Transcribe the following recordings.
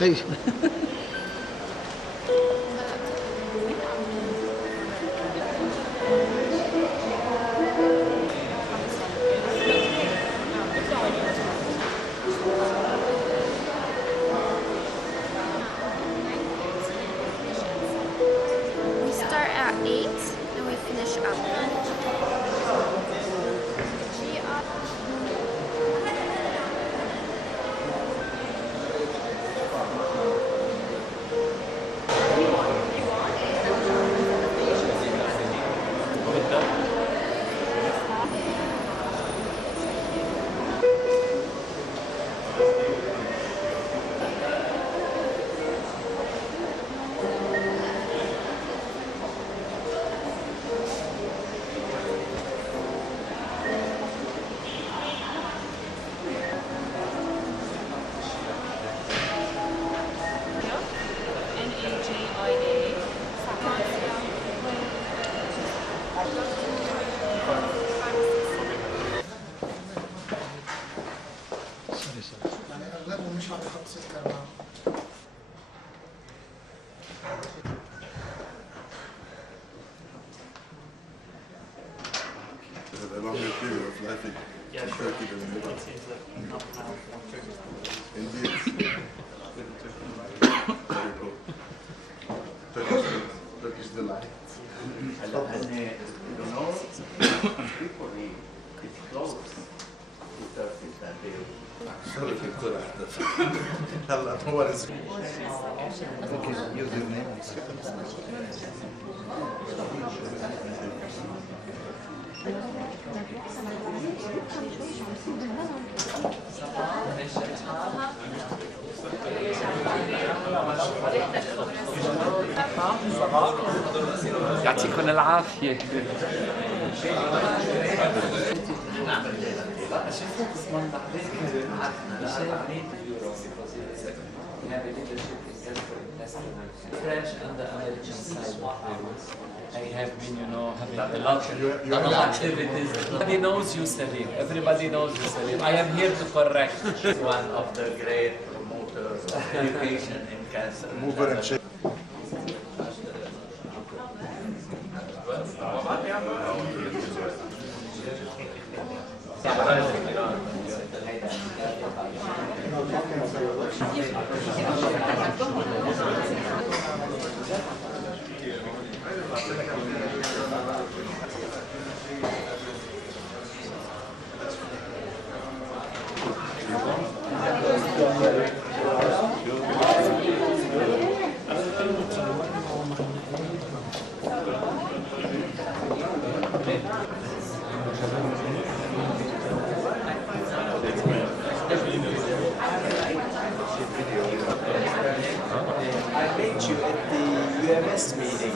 تخيل. We start at 8 and we finish at 1. Yeah, sure. It seems like half an hour more tricky. Indeed. Very cool. Turkish delight. And you know, people it's close to Turkish and they So if you could tell us what is يعطيكم العافية. French and the American side of Beirut. I have been, having a lot of activities. Everybody knows you, Salim. Everybody knows you, Salim. I am here to correct. one of the great promoters of education in cancer. mover and shaker? I met you at the UMS meeting.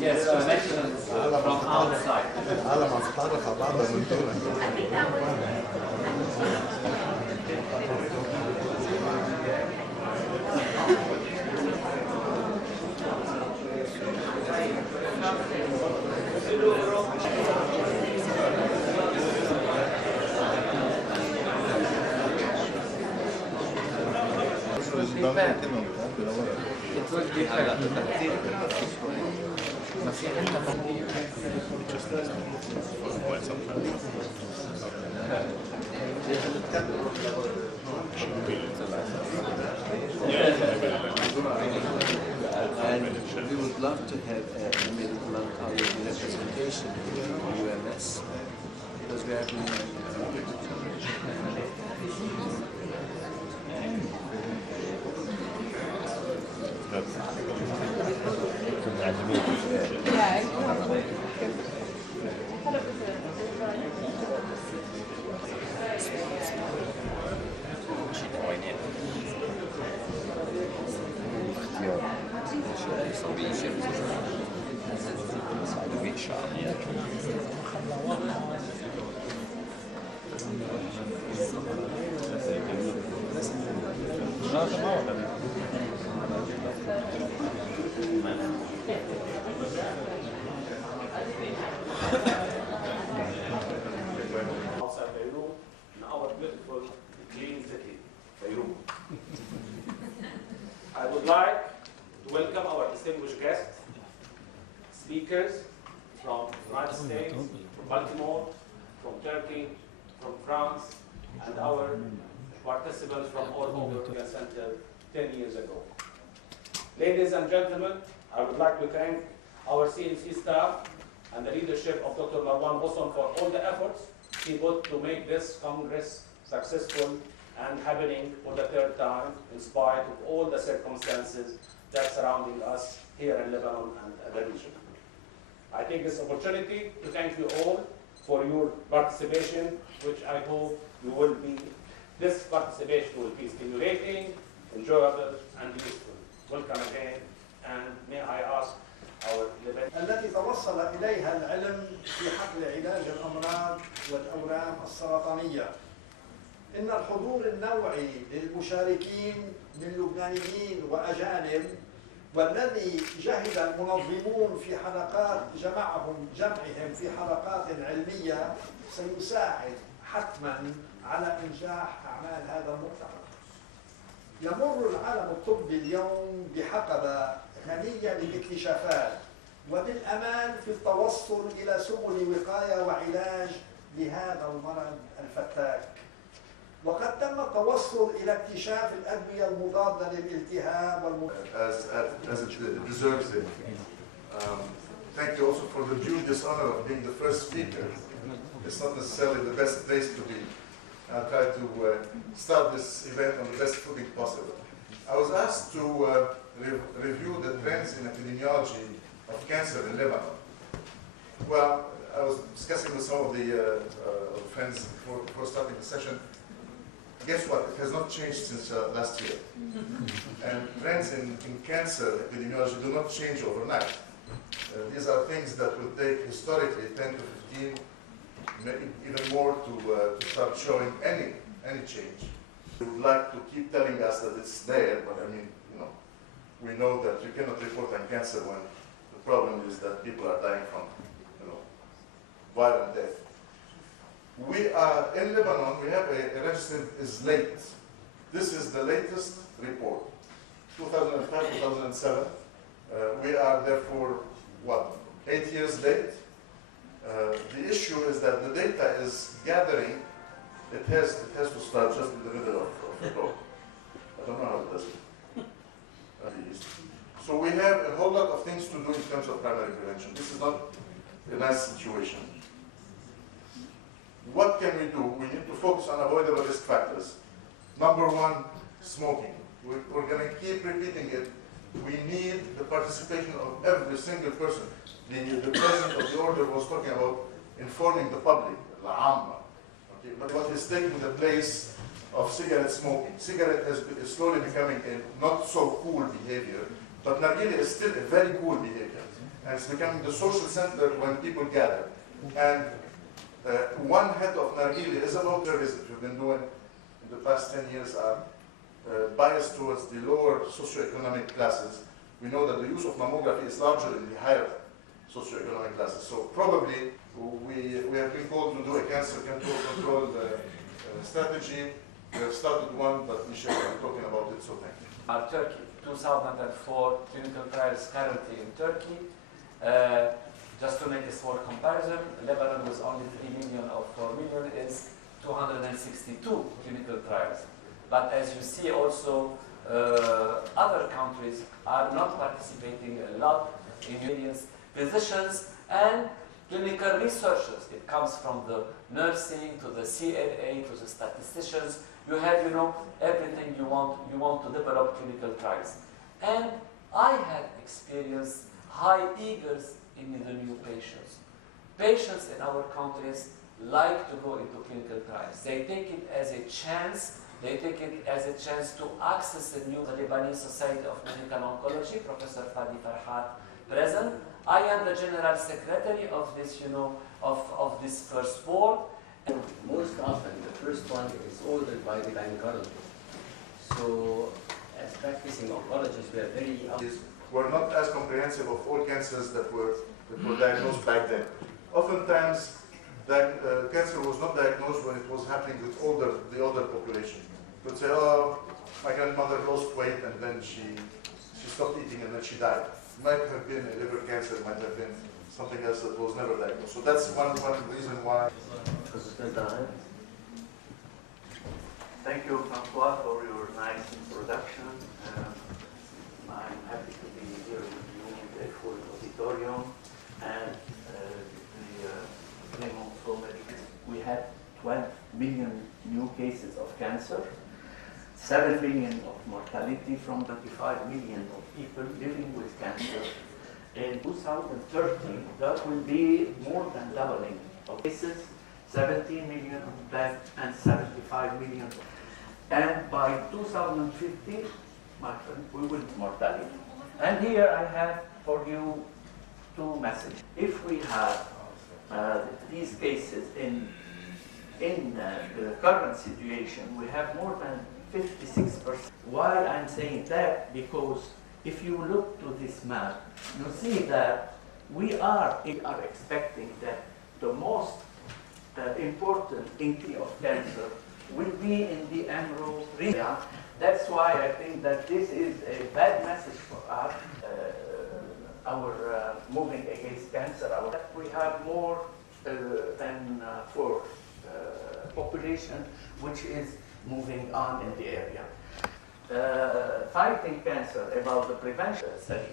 Yes, connections from outside. على ما تتعرف على بعضها من دونك. It will be ما في عندنا And we would love to have a medical oncology representation in UMS because we are doing outside Beirut, in our beautiful, clean city, Beirut. I would like to welcome our distinguished guests, speakers from the United States, from Baltimore, from Turkey, from France, and our participants from all over the center 10 years ago. Ladies and gentlemen, I would like to thank our CMC staff and the leadership of Dr. Marwan Boson for all the efforts he put to make this Congress successful and happening for the third time in spite of all the circumstances that surrounding us here in Lebanon and the region. I take this opportunity to thank you all for your participation, which I hope this participation will be stimulating, enjoyable, and useful. Welcome again, and may I ask our Lebanese التي توصل إليها العلم في حقل علاج الأمراض والأورام السرطانية. إن الحضور النوعي للمشاركين من لبنانيين وأجانب والذي جهد المنظمون في حلقات جمعهم في حلقات علمية سيساعد حتما على إنجاح أعمال هذا المؤتمر. يمر العالم الطبي اليوم بحقبة غنية بالاكتشافات وبالأمال في التوصل إلى سبل وقاية وعلاج لهذا المرض الفتاك. وقد تم التوصل إلى اكتشاف الأدوية المضادة للالتهاب as it deserves it. Thank you also for the due dishonor of being the first speaker. It's not necessarily the best place to be. I'll try to start this event on the best footing possible. I was asked to review the trends in epidemiology of cancer in Lebanon. Well, I was discussing with some of the friends before starting the session. Guess what? It has not changed since last year. And trends in cancer epidemiology do not change overnight. These are things that will take historically 10 to 15, maybe even more to start showing any change. We would like to keep telling us that it's there, but I mean, we know that you cannot report on cancer when the problem is that people are dying from, violent death. We are in Lebanon. We have a register is late. This is the latest report, 2005, 2007. We are therefore 8 years late. The issue is that the data is gathering. It has to start just in the middle of the block. I don't know how it does it. So we have a whole lot of things to do in terms of primary prevention. This is not a nice situation. What can we do? We need to focus on avoidable risk factors. Number one, smoking. We're going to keep repeating it. We need the participation of every single person. The president of the order was talking about informing the public, okay, but what is taking the place of cigarette smoking? Cigarette is slowly becoming a not so cool behavior, but nargile is still a very cool behavior. And it's becoming the social center when people gather. And one head of nargile is a local visit. We've been doing in the past 10 years are biased towards the lower socioeconomic classes. We know that the use of mammography is larger in the higher socioeconomic classes. So probably we have been called to do a cancer control strategy. We have started one, but Michelle will be talking about it, so thank you. Turkey, 2004 clinical trials currently in Turkey. Just to make a small comparison, Lebanon was only 3 million of 4 million is 262 clinical trials. But as you see also, other countries are not participating a lot in millions physicians and clinical researchers. It comes from the nursing to the CNA to the statisticians. You have, everything you want to develop clinical trials. And I had experienced high eagers in the new patients. Patients in our countries like to go into clinical trials. They take it as a chance. They take it as a chance to access the new Lebanese Society of Medical Oncology, Professor Fadi Farhat, present. I am the General Secretary of this, of this first board. Most often, the first one is ordered by the gynecologist. So, as practicing oncologists, we are very... Were not as comprehensive of all cancers that were diagnosed back then. Oftentimes, cancer was not diagnosed when it was happening with the older population. You could say, oh, my grandmother lost weight and then she stopped eating and then she died. It might have been a liver cancer, it might have been something else that was never diagnosed. So that's one reason why. Thank you, Francois, for your nice introduction. I'm happy to be here with you in the full auditorium and the Clemenceau medical. We had 12 million new cases of cancer, 7 million of mortality from 25 million of people living with cancer. In 2030, that will be more than doubling of cases, 17 million of deaths and 75 million. And by 2050, my friend, we will mortality. And here I have for you two messages. If we have these cases in the current situation, we have more than 56%. Why I'm saying that? Because if you look to this map, you see that we are expecting that the most important increase of cancer will be in the Emerald region. That's why I think that this is a bad message for us, our moving against cancer. We have more than for population which is moving on in the area. Fighting cancer, about the prevention study.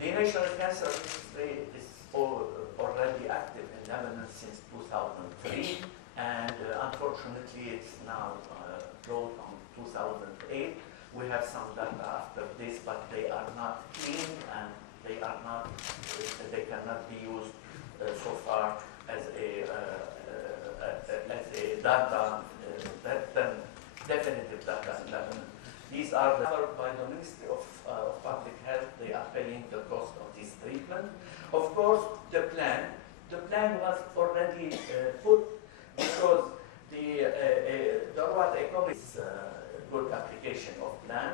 The National Cancer Registry is already active in Lebanon since 2003, and unfortunately it's now brought on 2008. We have some data after this, but they are not clean and they cannot be used so far as a data, definitive data in Lebanon. These are covered by the Ministry of Public Health. They are paying the cost of this treatment. Of course, the plan was already put because the Darwat Economic is a good application of plan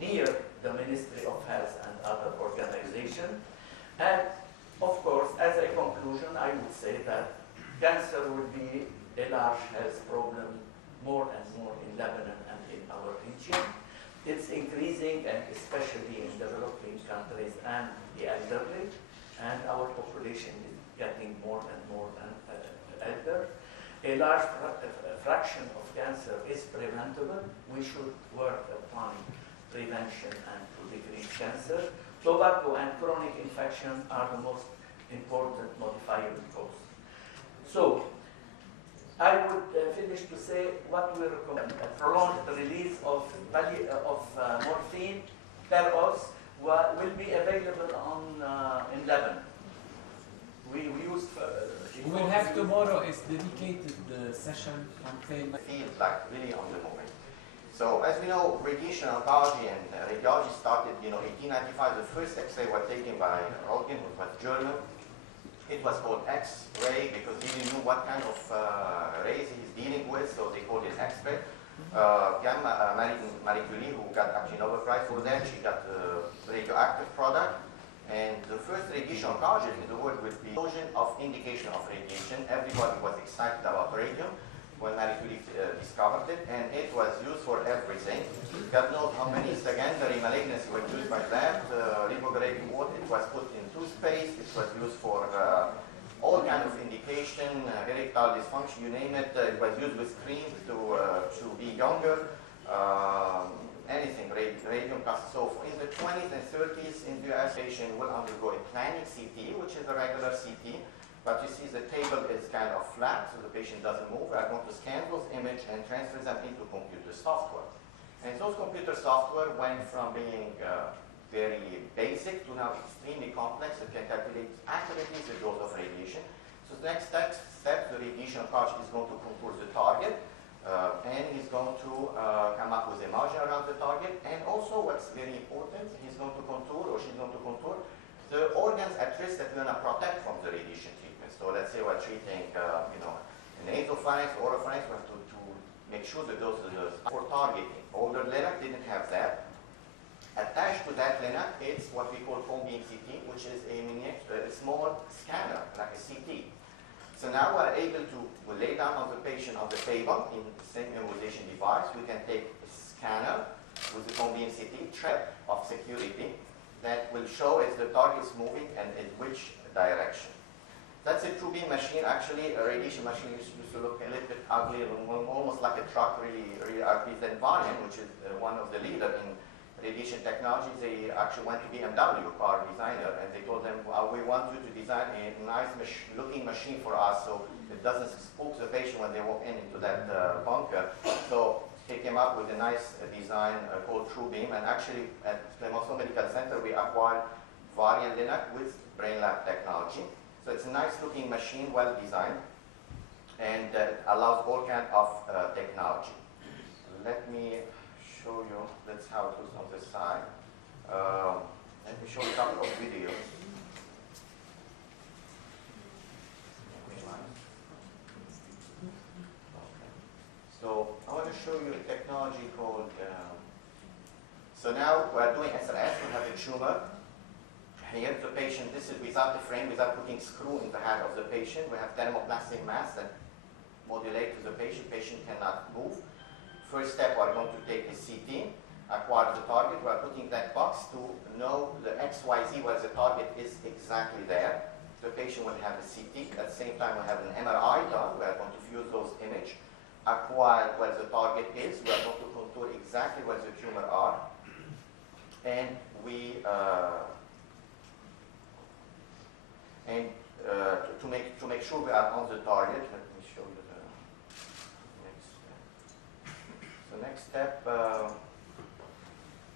near the Ministry of Health and other organizations. And of course, as a conclusion, I would say that cancer will be a large health problem more and more in Lebanon and in our region. It's increasing, and especially in developing countries and the elderly, and our population is getting more and more elder. A large fraction of cancer is preventable. We should work upon prevention and to decrease cancer. Tobacco and chronic infection are the most important modifiable cause. So, I would finish to say what we recommend. A prolonged release of morphine per oz will be available in Lebanon. We used We will have tomorrow is dedicated session campaign. Field like really on the moment. So as we know, radiation oncology and radiology started, 1895. The first X-ray was taken by Hopkins, who was German. It was called X-ray because he didn't know what kind of rays he's dealing with, so they called it X-ray. Marie Curie, who got actually Nobel Prize for that, she got the radioactive product. And the first radiation oncologist in the world with the explosion of indication of radiation. Everybody was excited about radium when Marie Curie discovered it, and it was used for everything. God knows how many secondary malignancies were used by that. Lipograving water, it was put in toothpaste, it was used for all kinds of indication, erectile dysfunction, you name it. It was used with cream to be younger. Anything, radium plus. So in the 20s and 30s in the US, patient will undergo a planning CT, which is a regular CT, but you see the table is kind of flat, so the patient doesn't move. We are going to scan those images and transfer them into computer software. And those computer software went from being very basic to now extremely complex. It can calculate accurately the dose of radiation. So the next step, the radiation oncologist is going to contour the target, and he's going to come up with a margin around the target. And also, what's very important, he's going to contour, or she's going to contour, the organs at risk that we're going to protect from the radiation treatment. So let's say we're treating, nasopharynx, oropharynx, we have to make sure that those are for targeting. Older Linac didn't have that. Attached to that Linac, it's what we call cone beam CT, which is a small scanner, like a CT. So now we're able to lay down on the patient on the table in the same immunization device. We can take a scanner with the cone beam CT, trap of security, that will show if the target is moving and in which direction. That's a true beam machine. Actually, a radiation machine used to look a little bit ugly, almost like a truck, really ugly. Then Varian, which is one of the leaders in radiation technology, they actually went to BMW car designer, and they told them, well, we want you to design a nice looking machine for us so it doesn't spook the patient when they walk into that bunker. So he came up with a nice design called TrueBeam, and actually at Clemenceau Medical Center we acquired Varian Linac with BrainLab technology. So it's a nice looking machine, well designed, and allows all kinds of technology. Let me show you, that's how it looks on the side. Let me show you a couple of videos. So I want to show you a technology called, so now we're doing SRS, we have a tumor. Here the patient, this is without the frame, without putting screw in the head of the patient. We have thermoplastic mass that modulate to the patient. Patient cannot move. First step, we're going to take a CT, acquire the target. We're putting that box to know the XYZ where the target is exactly there. The patient will have a CT. At the same time, we have an MRI done. We are going to fuse those images, acquire where the target is. We are going to contour exactly where the tumor are. And we to make sure we are on the target, let me show you the next step. So next step,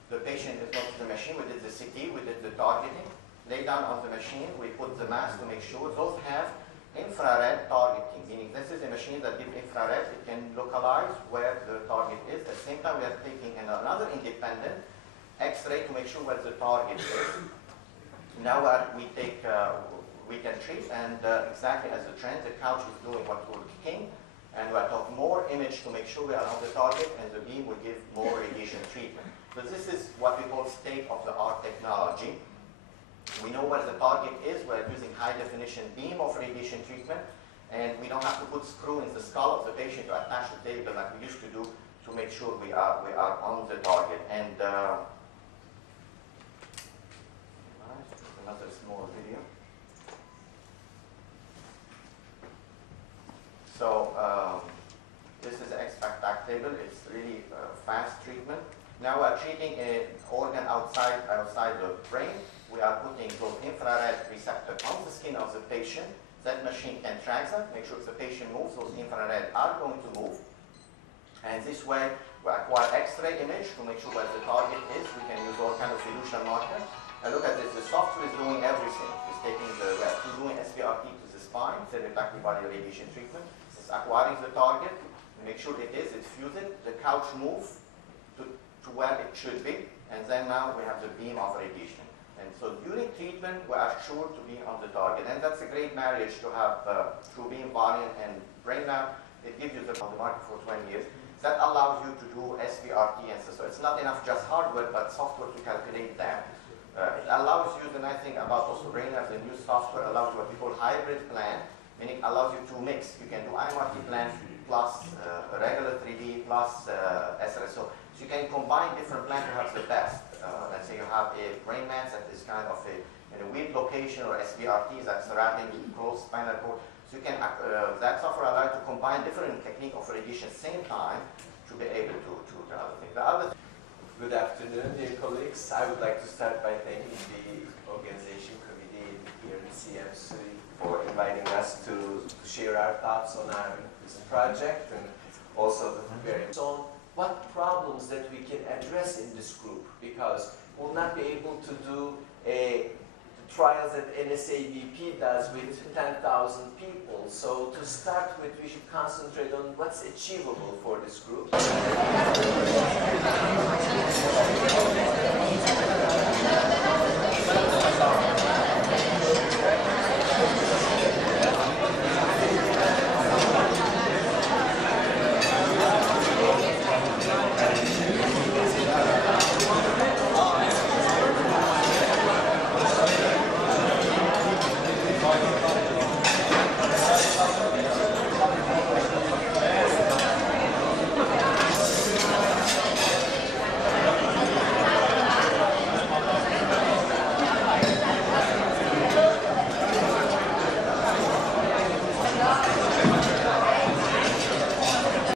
the patient is not to the machine. We did the CT, we did the targeting. Lay down on the machine, we put the mask to make sure those have infrared targeting, meaning this is a machine that gives infrared. It can localize where the target is. At the same time, we are taking another independent X-ray to make sure where the target is. Now we can treat, and exactly as the trend, the couch is doing what we're kicking, and we'll talk more image to make sure we are on the target, and the beam will give more radiation treatment. So this is what we call state-of-the-art technology. We know where the target is. We're using high-definition beam of radiation treatment, and we don't have to put screw in the skull of the patient to attach the table like we used to do to make sure we are on the target. And another small video. So this is the X-Fact table. It's really fast treatment. Now we're treating an organ outside the brain. We are putting those infrared receptors on the skin of the patient. That machine can track that, make sure if the patient moves, those infrared are going to move. And this way, we acquire X-ray image to make sure where the target is. We can use all kinds of fiducial markers. And look at this, the software is doing everything. It's taking we're doing SBRT to the spine, cerebral radiation treatment. It's acquiring the target, make sure it is, it's fused, the couch moves to where it should be, and then now we have the beam of radiation. And so during treatment, we are sure to be on the target. And that's a great marriage to have TrueBeam, Varian, and BrainLab. It gives you on the market for 20 years. That allows you to do SBRT, and so it's not enough just hardware, but software to calculate that. It allows you, the nice thing about also BrainLab, the new software allows you what we call hybrid plan, meaning it allows you to mix. You can do IMRT plan plus regular 3D plus SRS. So you can combine different plans to have the best. Let's say you have a brain mass that is kind of in a weird location, or SBRT that's wrapping close spinal cord. So you can, that software allows you to combine different techniques of radiation at the same time to be able to do other things. The other Good afternoon, dear colleagues. I would like to start by thanking the organization committee here in CMC for inviting us to share our thoughts on this project, and also the very what problems that we can address in this group, because we'll not be able to do trials that NSABP does with 10,000 people. So to start with, we should concentrate on what's achievable for this group.